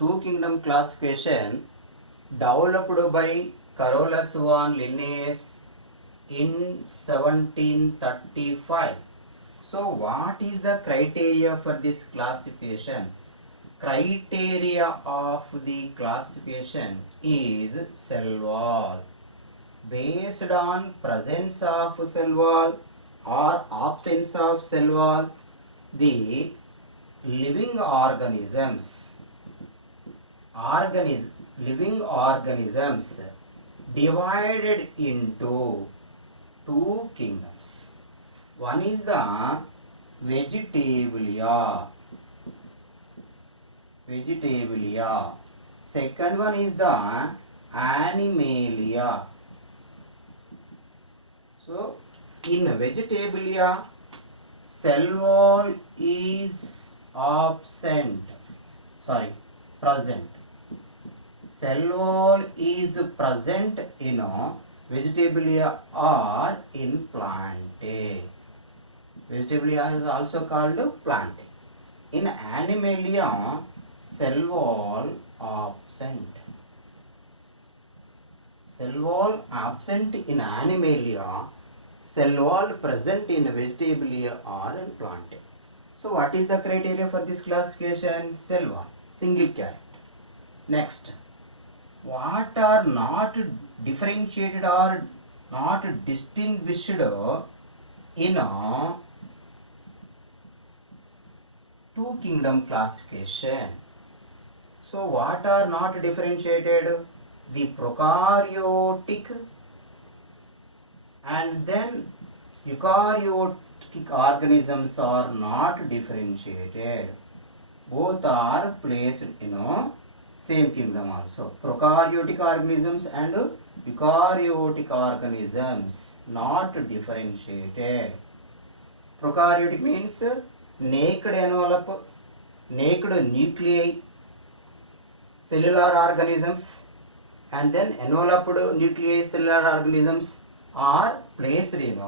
two kingdom classification developed by Carolus van Linnaeus in 1735. So what is the criteria for this classification? Criteria of the classification is cell wall. Based on presence of cell wall or absence of cell wall, the living living organisms divided into two kingdoms. One is the Vegetalia. Second one is the Animalia. So, in Vegetalia, cell wall is present. Cell wall is present in Vegetalia or in Plantae. Vegetalia is also called Plantae. In Animalia, cell wall absent. Cell wall absent in Animalia, cell wall present in Vegetalia or in Plantae. So what is the criteria for this classification? Cell wall, single character. Next, what are not differentiated or not distinguished in a two kingdom classification? So what are not differentiated? The prokaryotic and then eukaryotic organisms are not differentiated. Both are placed in same kingdom also. Prokaryotic organisms and eukaryotic organisms not differentiated. Prokaryotic means naked envelope, naked nuclei, cellular organisms, and then enveloped nuclei cellular organisms are placed in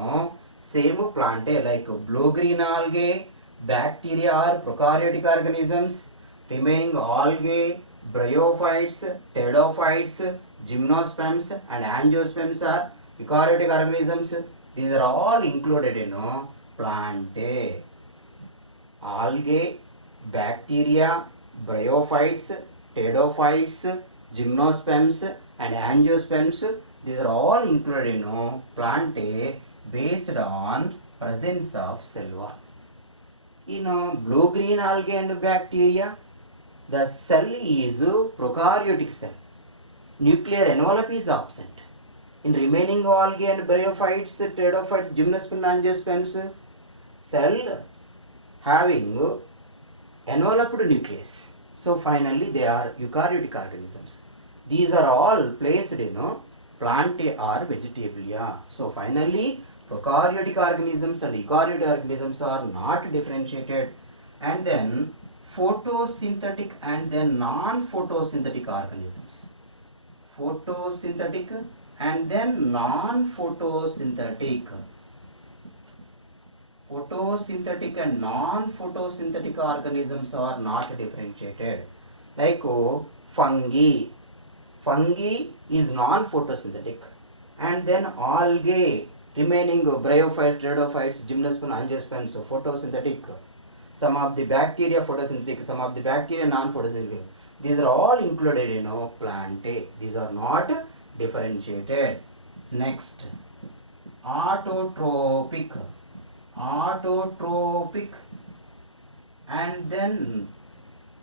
same Plantae like blue-green algae, bacteria are prokaryotic organisms, remaining algae, bryophytes, pteridophytes, gymnosperms and angiosperms are eukaryotic organisms. These are all included in Plantae. Algae, bacteria, bryophytes, pteridophytes, gymnosperms and angiosperms, these are all included in Plantae based on presence of cell wall. In blue-green algae and bacteria, the cell is prokaryotic cell. Nuclear envelope is absent. In remaining algae and bryophytes, pteridophytes, gymnosperms, angiosperms, cell having enveloped nucleus. So finally they are eukaryotic organisms. These are all placed in Plantae or Vegetalia. So finally prokaryotic organisms and eukaryotic organisms are not differentiated, and then photosynthetic and then non-photosynthetic organisms. Photosynthetic and then non-photosynthetic. Photosynthetic and non-photosynthetic organisms are not differentiated. Like fungi. Fungi is non-photosynthetic, and then algae, remaining bryophytes, pteridophytes, gymnosperms, angiosperms, so photosynthetic. Some of the bacteria photosynthetic, some of the bacteria non-photosynthetic. These are all included in Plantae. These are not differentiated. Next, autotrophic and then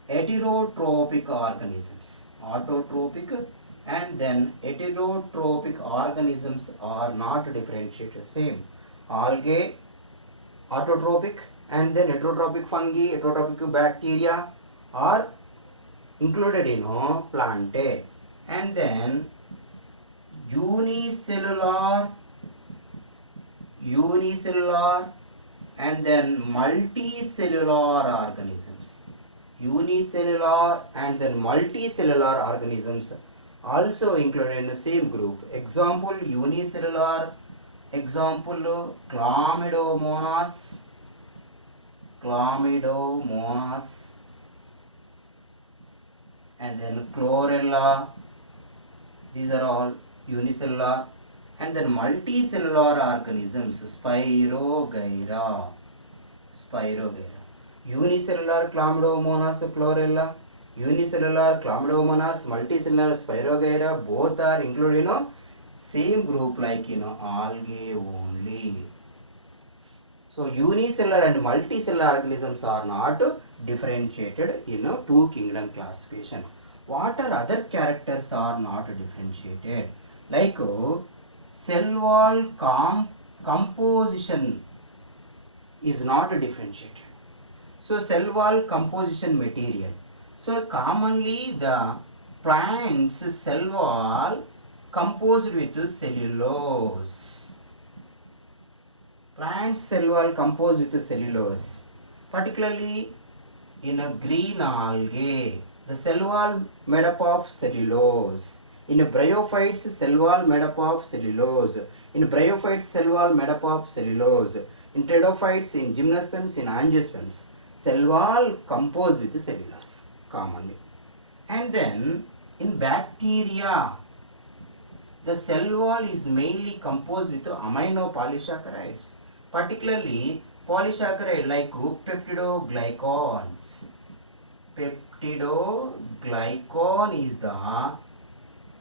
heterotrophic organisms. Autotrophic and then heterotrophic organisms are not differentiated. Same, algae, autotrophic, and then heterotrophic fungi, heterotrophic bacteria are included in Plantae. And then unicellular and then multicellular organisms. Unicellular and then multicellular organisms also included in the same group. Example unicellular, example Chlamydomonas, and then chlorella. These are all unicellular. And then multicellular organisms, Spirogyra. Spirogyra. Unicellular Chlamydomonas chlorella, unicellular Chlamydomonas, multicellular Spirogyra, both are included in same group like algae only. So unicellular and multicellular organisms are not differentiated in two kingdom classification. What are other characters are not differentiated? Like cell wall composition is not differentiated. So cell wall composition material. So commonly the plant's cell wall composed with cellulose. Plant's cell wall composed with cellulose. Particularly in a green algae, the cell wall made up of cellulose. In bryophytes, cell wall made up of cellulose. In bryophytes, cell wall made up of cellulose. In pteridophytes, in gymnosperms, in angiosperms, cell wall composed with cellulose commonly. And then in bacteria, the cell wall is mainly composed with aminopolysaccharides, particularly polysaccharide like peptidoglycans. Peptidoglycan is the